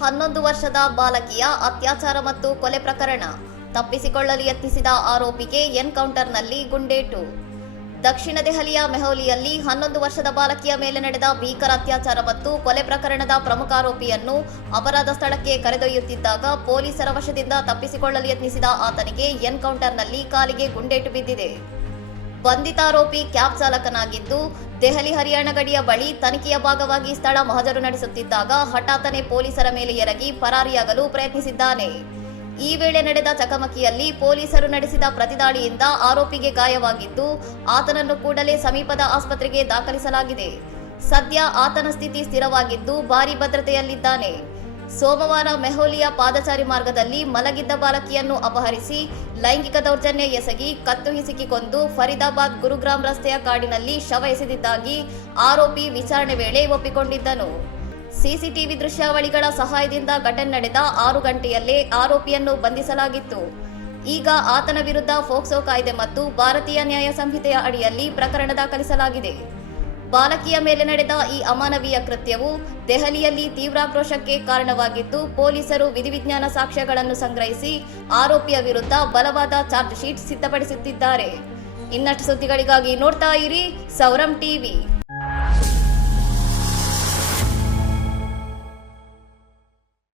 11 ವರ್ಷದ ಬಾಲಕಿಯ ಅತ್ಯಾಚಾರ ಮತ್ತು ಕೊಲೆ ಪ್ರಕರಣ. ತಪ್ಪಿಸಿಕೊಳ್ಳಲು ಯತ್ನಿಸಿದ ಆರೋಪಿಗೆ ಎನ್ಕೌಂಟರ್ನಲ್ಲಿ ಗುಂಡೇಟು. ದಕ್ಷಿಣ ದೆಹಲಿಯ ಮೆಹೋಲಿಯಲ್ಲಿ 11 ವರ್ಷದ ಬಾಲಕಿಯ ಮೇಲೆ ನಡೆದ ಭೀಕರ ಅತ್ಯಾಚಾರ ಮತ್ತು ಕೊಲೆ ಪ್ರಕರಣದ ಪ್ರಮುಖ ಆರೋಪಿಯನ್ನು ಅಪರಾಧ ಸ್ಥಳಕ್ಕೆ ಕರೆದೊಯ್ಯುತ್ತಿದ್ದಾಗ ಪೊಲೀಸರ ವಶದಿಂದ ತಪ್ಪಿಸಿಕೊಳ್ಳಲು ಯತ್ನಿಸಿದ ಆತನಿಗೆ ಎನ್ಕೌಂಟರ್ನಲ್ಲಿ ಕಾಲಿಗೆ ಗುಂಡೇಟು ಬಿದ್ದಿದೆ. ಬಂಧಿತ ಆರೋಪಿ ಕ್ಯಾಬ್ ಚಾಲಕನಾಗಿದ್ದು, ದೆಹಲಿ ಹರಿಯಾಣ ಗಡಿಯ ಬಳಿ ತನಿಖೆಯ ಭಾಗವಾಗಿ ಸ್ಥಳ ಮಹಜರು ನಡೆಸುತ್ತಿದ್ದಾಗ ಹಠಾತ್ತನೆ ಪೊಲೀಸರ ಮೇಲೆ ಎರಗಿ ಪರಾರಿಯಾಗಲು ಪ್ರಯತ್ನಿಸಿದ್ದಾನೆ. ಈ ವೇಳೆ ನಡೆದ ಚಕಮಕಿಯಲ್ಲಿ ಪೊಲೀಸರು ನಡೆಸಿದ ಪ್ರತಿದಾಳಿಯಿಂದ ಆರೋಪಿಗೆ ಗಾಯವಾಗಿದ್ದು, ಆತನನ್ನು ಕೂಡಲೇ ಸಮೀಪದ ಆಸ್ಪತ್ರೆಗೆ ದಾಖಲಿಸಲಾಗಿದೆ. ಸದ್ಯ ಆತನ ಸ್ಥಿತಿ ಸ್ಥಿರವಾಗಿದ್ದು ಭಾರೀ ಭದ್ರತೆಯಲ್ಲಿದ್ದಾನೆ. ಸೋಮವಾರ ಮೆಹೋಲಿಯ ಪಾದಚಾರಿ ಮಾರ್ಗದಲ್ಲಿ ಮಲಗಿದ್ದ ಬಾಲಕಿಯನ್ನು ಅಪಹರಿಸಿ ಲೈಂಗಿಕ ದೌರ್ಜನ್ಯ ಎಸಗಿ ಕತ್ತು ಹಿಸುಕಿ ಕೊಂದು ಫರೀದಾಬಾದ್ ಗುರುಗ್ರಾಮ್ ರಸ್ತೆಯ ಕಾಡಿನಲ್ಲಿ ಶವ ಎಸೆದಿದ್ದಾಗಿ ಆರೋಪಿ ವಿಚಾರಣೆ ವೇಳೆ ಒಪ್ಪಿಕೊಂಡಿದ್ದನು. ಸಿಸಿಟಿವಿ ದೃಶ್ಯಾವಳಿಗಳ ಸಹಾಯದಿಂದ ಘಟನೆ ನಡೆದ 6 ಗಂಟೆಯಲ್ಲೇ ಆರೋಪಿಯನ್ನು ಬಂಧಿಸಲಾಗಿತ್ತು. ಈಗ ಆತನ ವಿರುದ್ಧ ಫೋಕ್ಸೋ ಕಾಯ್ದೆ ಮತ್ತು ಭಾರತೀಯ ನ್ಯಾಯ ಸಂಹಿತೆಯ ಅಡಿಯಲ್ಲಿ ಪ್ರಕರಣ ದಾಖಲಿಸಲಾಗಿದೆ. ಬಾಲಕಿಯ ಮೇಲೆ ನಡೆದ ಈ ಅಮಾನವೀಯ ಕೃತ್ಯವು ದೆಹಲಿಯಲ್ಲಿ ತೀವ್ರಾಕ್ರೋಶಕ್ಕೆ ಕಾರಣವಾಗಿದ್ದು, ಪೊಲೀಸರು ವಿಧಿವಿಜ್ಞಾನ ಸಾಕ್ಷ್ಯಗಳನ್ನು ಸಂಗ್ರಹಿಸಿ ಆರೋಪಿಯ ವಿರುದ್ಧ ಬಲವಾದ ಚಾರ್ಜ್ ಶೀಟ್ ಸಿದ್ಧಪಡಿಸುತ್ತಿದ್ದಾರೆ. ಇನ್ನಷ್ಟು ಸುದ್ದಿಗಳಿಗಾಗಿ ನೋಡ್ತಾ ಇರಿ ಸೌರಂ ಟಿವಿ.